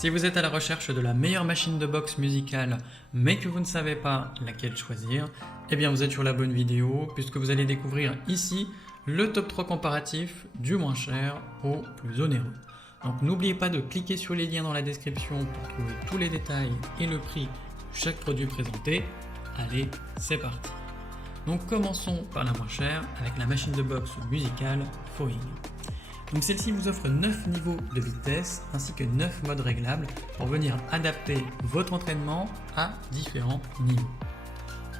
Si vous êtes à la recherche de la meilleure machine de boxe musicale, mais que vous ne savez pas laquelle choisir, eh bien vous êtes sur la bonne vidéo, puisque vous allez découvrir ici le top 3 comparatif du moins cher au plus onéreux. Donc n'oubliez pas de cliquer sur les liens dans la description pour trouver tous les détails et le prix de chaque produit présenté. Allez, c'est parti. Donc commençons par la moins chère avec la machine de boxe musicale Fowing. Donc celle-ci vous offre 9 niveaux de vitesse ainsi que 9 modes réglables pour venir adapter votre entraînement à différents niveaux.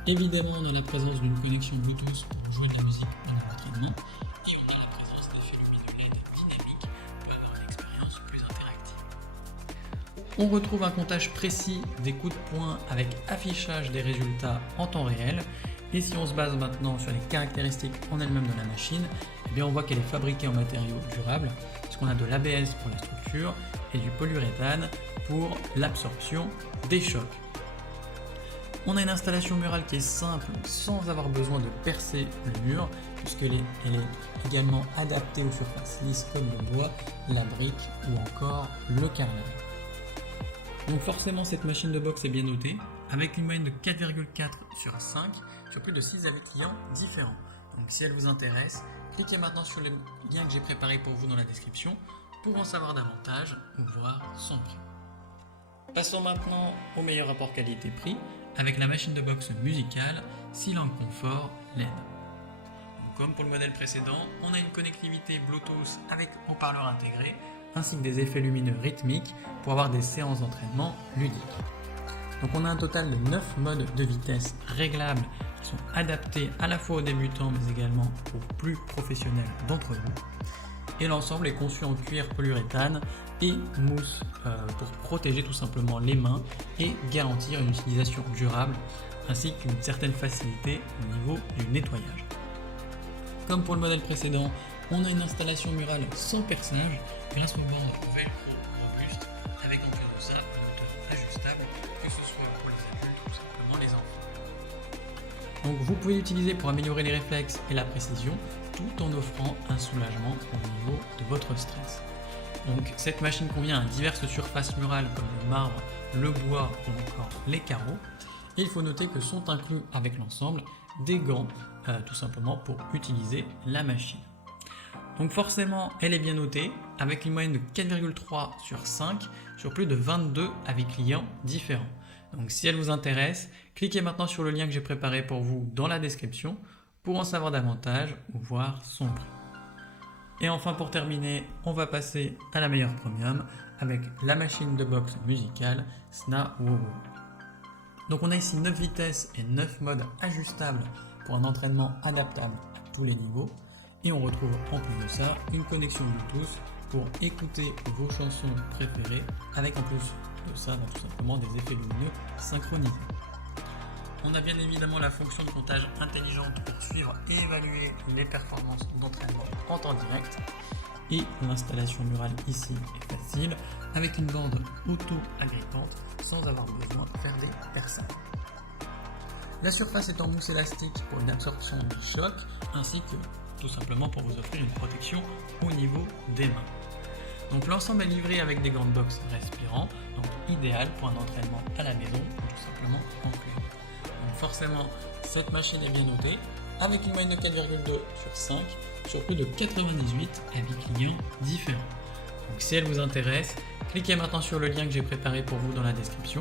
Évidemment, on a la présence d'une connexion Bluetooth pour jouer de la musique pendant l'entraînement et on a la présence d'effets lumineux LED dynamiques pour avoir une expérience plus interactive. On retrouve un comptage précis des coups de poing avec affichage des résultats en temps réel. Et si on se base maintenant sur les caractéristiques en elles-mêmes de la machine, eh bien on voit qu'elle est fabriquée en matériaux durables, puisqu'on a de l'ABS pour la structure et du polyuréthane pour l'absorption des chocs. On a une installation murale qui est simple sans avoir besoin de percer le mur, puisqu'elle est également adaptée aux surfaces lisses comme le bois, la brique ou encore le carrelage. Donc forcément cette machine de boxe est bien notée, avec une moyenne de 4,4 sur 5 sur plus de 6 avis clients différents. Donc si elle vous intéresse, cliquez maintenant sur le lien que j'ai préparé pour vous dans la description pour en savoir davantage ou voir son prix. Passons maintenant au meilleur rapport qualité-prix avec la machine de boxe musicale Sylang Comfort LED. Donc, comme pour le modèle précédent, on a une connectivité Bluetooth avec haut-parleur intégré ainsi que des effets lumineux rythmiques pour avoir des séances d'entraînement ludiques. Donc on a un total de 9 modes de vitesse réglables qui sont adaptés à la fois aux débutants mais également aux plus professionnels d'entre vous. Et l'ensemble est conçu en cuir polyuréthane et mousse pour protéger tout simplement les mains et garantir une utilisation durable ainsi qu'une certaine facilité au niveau du nettoyage. Comme pour le modèle précédent, on a une installation murale sans perçage grâce au bord velcro robuste avec en plus de ça une hauteur ajustable, que ce soit pour les adultes ou simplement les enfants. Donc vous pouvez l'utiliser pour améliorer les réflexes et la précision tout en offrant un soulagement au niveau de votre stress. Donc cette machine convient à diverses surfaces murales comme le marbre, le bois ou encore les carreaux. Et il faut noter que sont inclus avec l'ensemble des gants tout simplement pour utiliser la machine. Donc forcément elle est bien notée avec une moyenne de 4,3 sur 5 sur plus de 22 avis clients différents. Donc si elle vous intéresse, cliquez maintenant sur le lien que j'ai préparé pour vous dans la description pour en savoir davantage ou voir son prix. Et enfin pour terminer, on va passer à la meilleure premium avec la machine de boxe musicale Sna Wowo. Donc on a ici 9 vitesses et 9 modes ajustables pour un entraînement adaptable à tous les niveaux. Et on retrouve en plus de ça une connexion Bluetooth pour écouter vos chansons préférées avec en plus de ça tout simplement des effets lumineux synchronisés. On a bien évidemment la fonction de comptage intelligente pour suivre et évaluer les performances d'entraînement en temps direct. Et l'installation murale ici est facile avec une bande auto-agrippante sans avoir besoin de faire des perçages. La surface est en mousse élastique pour une absorption du choc ainsi que tout simplement pour vous offrir une protection au niveau des mains. Donc l'ensemble est livré avec des gants de boxe respirants, donc idéal pour un entraînement à la maison ou tout simplement en club. Donc forcément cette machine est bien notée avec une moyenne de 4,2 sur 5 sur plus de 98 avis clients différents. Donc si elle vous intéresse, cliquez maintenant sur le lien que j'ai préparé pour vous dans la description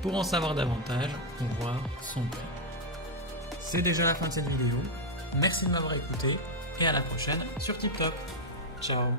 pour en savoir davantage ou voir son prix. C'est déjà la fin de cette vidéo. Merci de m'avoir écouté et à la prochaine sur TipTop. Ciao.